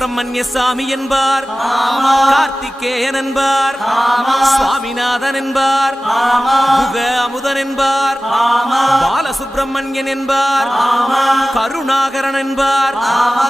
சுப்பிரமணிய சாமி என்பார், கார்த்திகேயன் என்பார், சுவாமிநாதன் என்பார், முக அமுதன் என்பார், பாலசுப்பிரமணியன் என்பார், கருணாகரன் என்பார்.